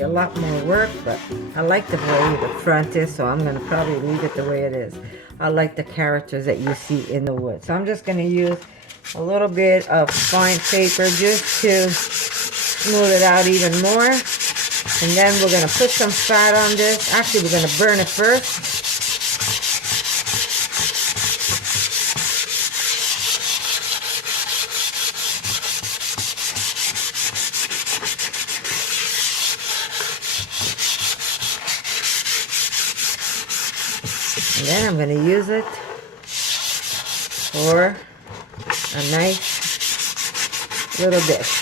be a lot more work, but I like the way the front is, so I'm going to probably leave it the way it is. I like the characters that you see in the wood. So I'm just going to use a little bit of fine paper just to smooth it out even more. And then we're going to put some fat on this. Actually, we're going to burn it first. And then I'm going to use it for a nice little dish.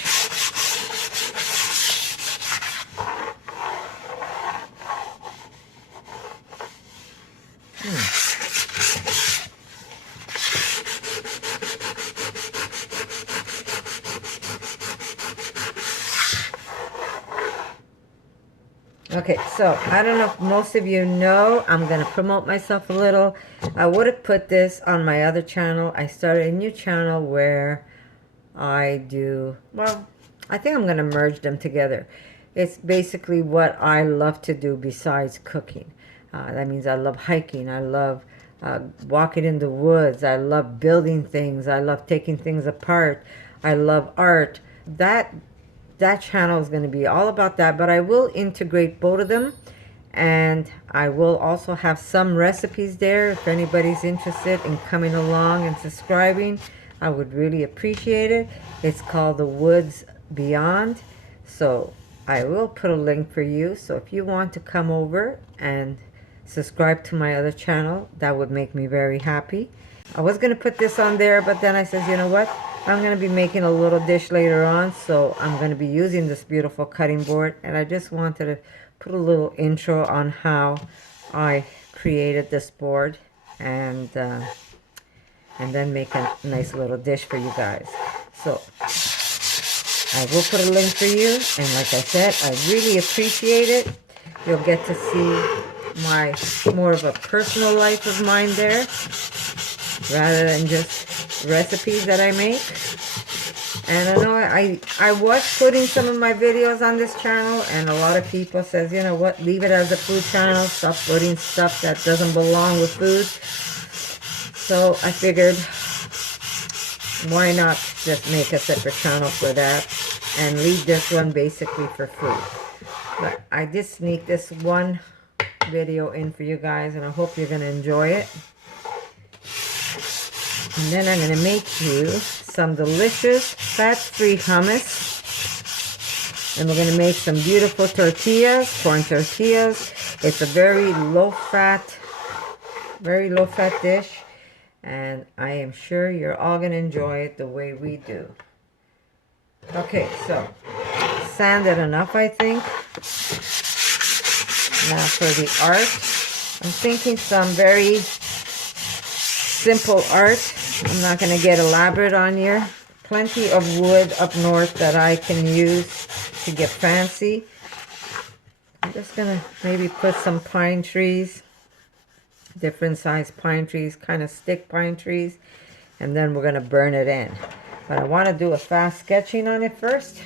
Okay, so I don't know if most of you know, I'm going to promote myself a little. I would have put this on my other channel. I started a new channel where I do, well, I think I'm going to merge them together. It's basically what I love to do besides cooking. That means I love hiking. I love walking in the woods. I love building things. I love taking things apart. I love art. That channel is going to be all about that, but I will integrate both of them, and I will also have some recipes there. If anybody's interested in coming along and subscribing, I would really appreciate it. It's called The Woods Beyond, so I will put a link for you. So if you want to come over and subscribe to my other channel, that would make me very happy. I was going to put this on there, but then I said, you know what? I'm going to be making a little dish later on, so I'm going to be using this beautiful cutting board, and I just wanted to put a little intro on how I created this board, and then make a nice little dish for you guys. So I will put a link for you, and like I said, I really appreciate it. You'll get to see my more of a personal life of mine there, rather than just recipes that I make. And I know I was putting some of my videos on this channel, and a lot of people says, you know what, leave it as a food channel, stop putting stuff that doesn't belong with food. So I figured, why not just make a separate channel for that and leave this one basically for food. But I did sneak this one video in for you guys, and I hope you're going to enjoy it. And then I'm going to make you some delicious fat-free hummus. And we're going to make some beautiful tortillas, corn tortillas. It's a very low-fat dish. And I am sure you're all going to enjoy it the way we do. Okay, so sanded enough, I think. Now for the art. I'm thinking some very simple art. I'm not going to get elaborate on here. Plenty of wood up north that I can use to get fancy. I'm just going to maybe put some pine trees, different size pine trees, kind of stick pine trees, and then we're going to burn it in. But I want to do a fast sketching on it first.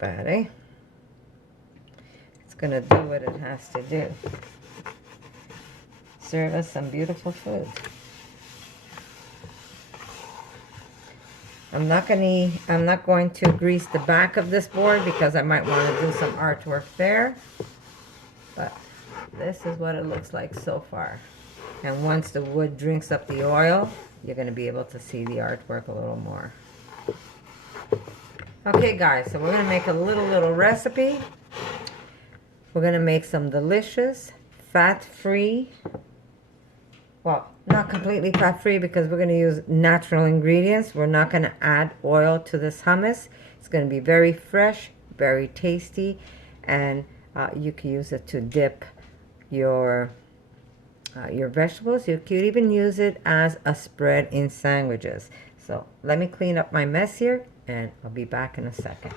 bad, eh? It's gonna do what it has to do. Serve us some beautiful food. I'm not going to grease the back of this board because I might want to do some artwork there. But this is what it looks like so far. And once the wood drinks up the oil, you're going to be able to see the artwork a little more. Okay guys, so we're going to make a little recipe. We're going to make some delicious, fat-free, well, not completely fat-free because we're going to use natural ingredients. We're not going to add oil to this hummus. It's going to be very fresh, very tasty, and you can use it to dip your vegetables. You could even use it as a spread in sandwiches. So let me clean up my mess here, and I'll be back in a second.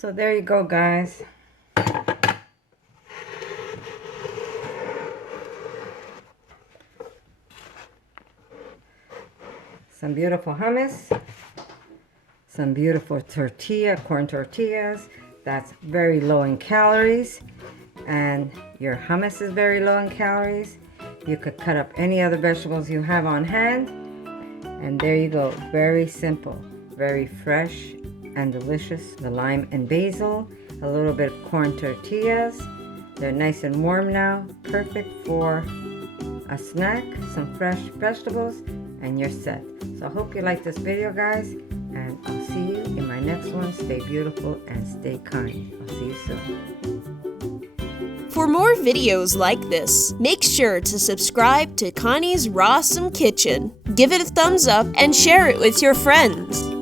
So there you go, guys. Some beautiful hummus. Some beautiful corn tortillas. That's very low in calories. And your hummus is very low in calories. You could cut up any other vegetables you have on hand. And there you go. Very simple. Very fresh and delicious. The lime and basil. A little bit of corn tortillas. They're nice and warm now. Perfect for a snack. Some fresh vegetables. And you're set. So I hope you like this video, guys. And I'll see you in my next one. Stay beautiful and stay kind. I'll see you soon. For more videos like this, make sure to subscribe to Connie's RAWsome Kitchen. Give it a thumbs up and share it with your friends.